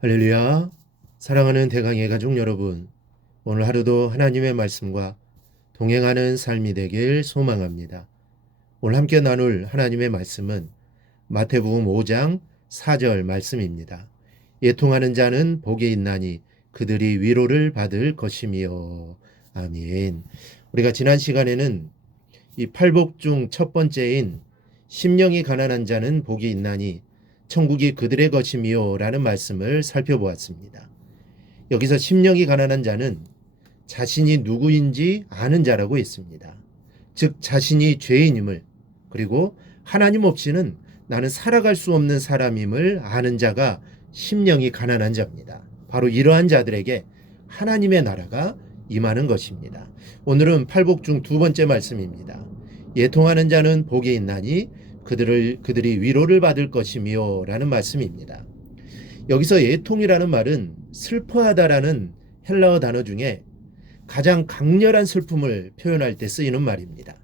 할렐루야. 사랑하는 대강의 가족 여러분, 오늘 하루도 하나님의 말씀과 동행하는 삶이 되길 소망합니다. 오늘 함께 나눌 하나님의 말씀은 마태복음 5장 4절 말씀입니다. 애통하는 자는 복이 있나니 그들이 위로를 받을 것이며. 아멘. 우리가 지난 시간에는 이 팔복 중 첫 번째인 심령이 가난한 자는 복이 있나니 천국이 그들의 것이며 라는 말씀을 살펴보았습니다. 여기서 심령이 가난한 자는 자신이 누구인지 아는 자라고 했습니다. 즉 자신이 죄인임을, 그리고 하나님 없이는 나는 살아갈 수 없는 사람임을 아는 자가 심령이 가난한 자입니다. 바로 이러한 자들에게 하나님의 나라가 임하는 것입니다. 오늘은 팔복 중 두 번째 말씀입니다. 애통하는 자는 복이 있나니 그들이 위로를 받을 것이며 라는 말씀입니다. 여기서 애통이라는 말은 슬퍼하다라는 헬라어 단어 중에 가장 강렬한 슬픔을 표현할 때 쓰이는 말입니다.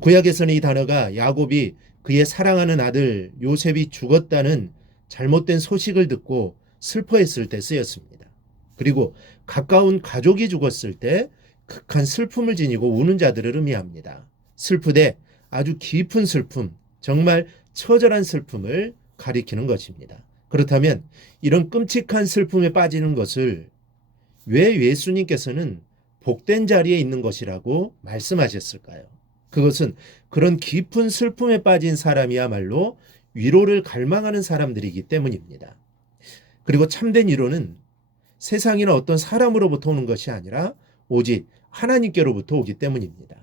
구약에서는 이 단어가 야곱이 그의 사랑하는 아들 요셉이 죽었다는 잘못된 소식을 듣고 슬퍼했을 때 쓰였습니다. 그리고 가까운 가족이 죽었을 때 극한 슬픔을 지니고 우는 자들을 의미합니다. 슬프되 아주 깊은 슬픔, 정말 처절한 슬픔을 가리키는 것입니다. 그렇다면 이런 끔찍한 슬픔에 빠지는 것을 왜 예수님께서는 복된 자리에 있는 것이라고 말씀하셨을까요? 그것은 그런 깊은 슬픔에 빠진 사람이야말로 위로를 갈망하는 사람들이기 때문입니다. 그리고 참된 위로는 세상이나 어떤 사람으로부터 오는 것이 아니라 오직 하나님께로부터 오기 때문입니다.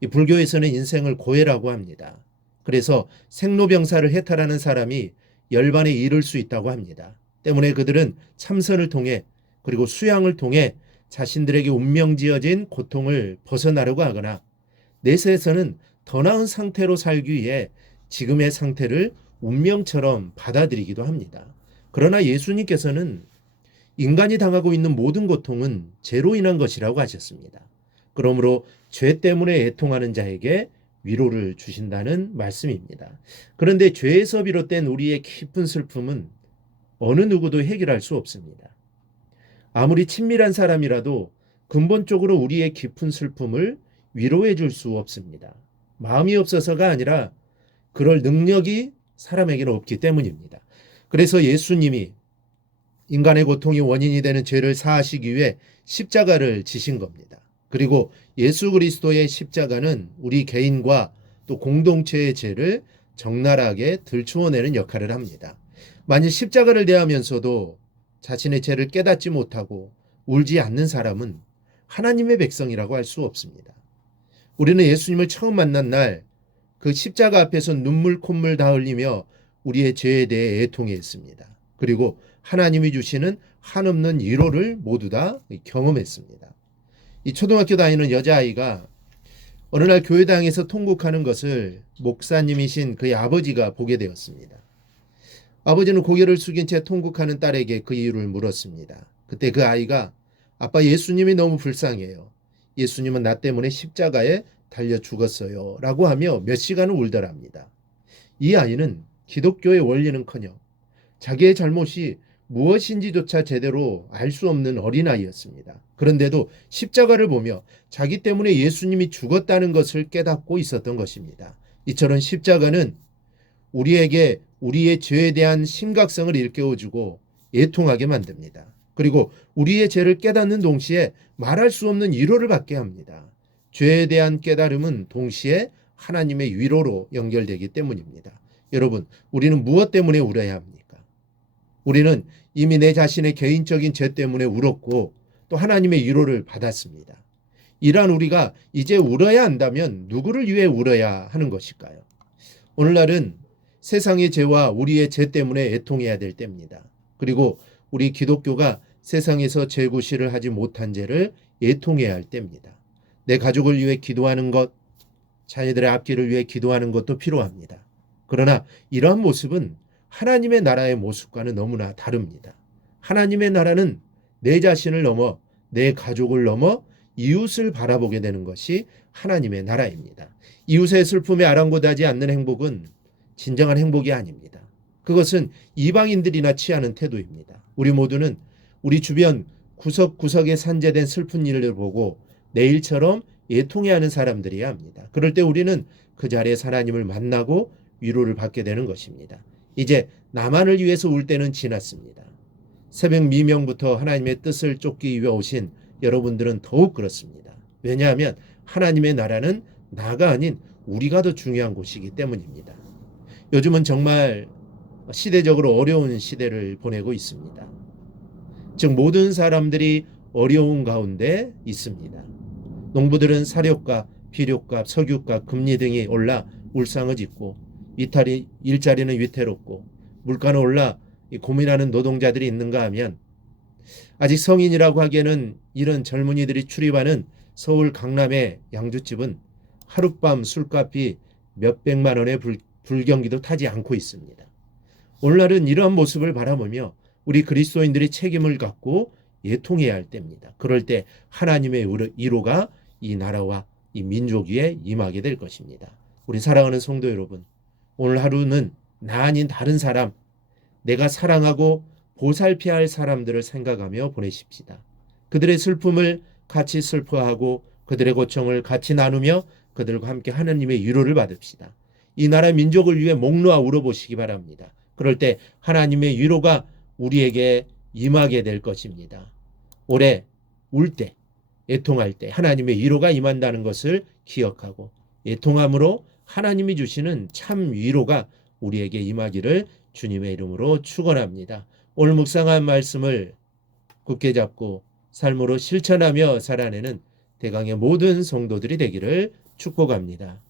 이 불교에서는 인생을 고해라고 합니다. 그래서 생로병사를 해탈하는 사람이 열반에 이를 수 있다고 합니다. 때문에 그들은 참선을 통해 그리고 수양을 통해 자신들에게 운명지어진 고통을 벗어나려고 하거나 내세에서는 더 나은 상태로 살기 위해 지금의 상태를 운명처럼 받아들이기도 합니다. 그러나 예수님께서는 인간이 당하고 있는 모든 고통은 죄로 인한 것이라고 하셨습니다. 그러므로 죄 때문에 애통하는 자에게 위로를 주신다는 말씀입니다. 그런데 죄에서 비롯된 우리의 깊은 슬픔은 어느 누구도 해결할 수 없습니다. 아무리 친밀한 사람이라도 근본적으로 우리의 깊은 슬픔을 위로해 줄 수 없습니다. 마음이 없어서가 아니라 그럴 능력이 사람에게는 없기 때문입니다. 그래서 예수님이 인간의 고통이 원인이 되는 죄를 사하시기 위해 십자가를 지신 겁니다. 그리고 예수 그리스도의 십자가는 우리 개인과 또 공동체의 죄를 적나라하게 들추어내는 역할을 합니다. 만일 십자가를 대하면서도 자신의 죄를 깨닫지 못하고 울지 않는 사람은 하나님의 백성이라고 할 수 없습니다. 우리는 예수님을 처음 만난 날 그 십자가 앞에서 눈물 콧물 다 흘리며 우리의 죄에 대해 애통했습니다. 그리고 하나님이 주시는 한없는 위로를 모두 다 경험했습니다. 이 초등학교 다니는 여자아이가 어느 날 교회당에서 통곡하는 것을 목사님이신 그의 아버지가 보게 되었습니다. 아버지는 고개를 숙인 채 통곡하는 딸에게 그 이유를 물었습니다. 그때 그 아이가 아빠, 예수님이 너무 불쌍해요. 예수님은 나 때문에 십자가에 달려 죽었어요 라고 하며 몇 시간을 울더랍니다. 이 아이는 기독교의 원리는커녕 자기의 잘못이 무엇인지조차 제대로 알 수 없는 어린아이였습니다. 그런데도 십자가를 보며 자기 때문에 예수님이 죽었다는 것을 깨닫고 있었던 것입니다. 이처럼 십자가는 우리에게 우리의 죄에 대한 심각성을 일깨워주고 애통하게 만듭니다. 그리고 우리의 죄를 깨닫는 동시에 말할 수 없는 위로를 받게 합니다. 죄에 대한 깨달음은 동시에 하나님의 위로로 연결되기 때문입니다. 여러분, 우리는 무엇 때문에 울어야 합니까? 우리는 이미 내 자신의 개인적인 죄 때문에 울었고 또 하나님의 위로를 받았습니다. 이러한 우리가 이제 울어야 한다면 누구를 위해 울어야 하는 것일까요? 오늘날은 세상의 죄와 우리의 죄 때문에 애통해야 될 때입니다. 그리고 우리 기독교가 세상에서 죄구실을 하지 못한 죄를 애통해야 할 때입니다. 내 가족을 위해 기도하는 것, 자녀들의 앞길을 위해 기도하는 것도 필요합니다. 그러나 이러한 모습은 하나님의 나라의 모습과는 너무나 다릅니다. 하나님의 나라는 내 자신을 넘어 내 가족을 넘어 이웃을 바라보게 되는 것이 하나님의 나라입니다. 이웃의 슬픔에 아랑곳하지 않는 행복은 진정한 행복이 아닙니다. 그것은 이방인들이나 취하는 태도입니다. 우리 모두는 우리 주변 구석구석에 산재된 슬픈 일을 보고 내일처럼 애통해야 하는 사람들이야 합니다. 그럴 때 우리는 그 자리에서 하나님을 만나고 위로를 받게 되는 것입니다. 이제 나만을 위해서 울 때는 지났습니다. 새벽 미명부터 하나님의 뜻을 쫓기 위해 오신 여러분들은 더욱 그렇습니다. 왜냐하면 하나님의 나라는 나가 아닌 우리가 더 중요한 곳이기 때문입니다. 요즘은 정말 시대적으로 어려운 시대를 보내고 있습니다. 즉 모든 사람들이 어려운 가운데 있습니다. 농부들은 사료값, 비료값, 석유값, 금리 등이 올라 울상을 짓고 일자리는 위태롭고 물가는 올라 고민하는 노동자들이 있는가 하면 아직 성인이라고 하기에는 이런 젊은이들이 출입하는 서울 강남의 양주집은 하룻밤 술값이 몇백만 원의 불경기도 타지 않고 있습니다. 오늘날은 이러한 모습을 바라보며 우리 그리스도인들이 책임을 갖고 애통해야 할 때입니다. 그럴 때 하나님의 위로가 이 나라와 이 민족 위에 임하게 될 것입니다. 우리 사랑하는 성도 여러분, 오늘 하루는 나 아닌 다른 사람, 내가 사랑하고 보살펴야 할 사람들을 생각하며 보내십시다. 그들의 슬픔을 같이 슬퍼하고 그들의 고통을 같이 나누며 그들과 함께 하나님의 위로를 받읍시다. 이 나라 민족을 위해 목 놓아 울어보시기 바랍니다. 그럴 때 하나님의 위로가 우리에게 임하게 될 것입니다. 올해 울 때, 애통할 때 하나님의 위로가 임한다는 것을 기억하고 애통함으로 하나님이 주시는 참 위로가 우리에게 임하기를 주님의 이름으로 축원합니다. 오늘 묵상한 말씀을 굳게 잡고 삶으로 실천하며 살아내는 대강의 모든 성도들이 되기를 축복합니다.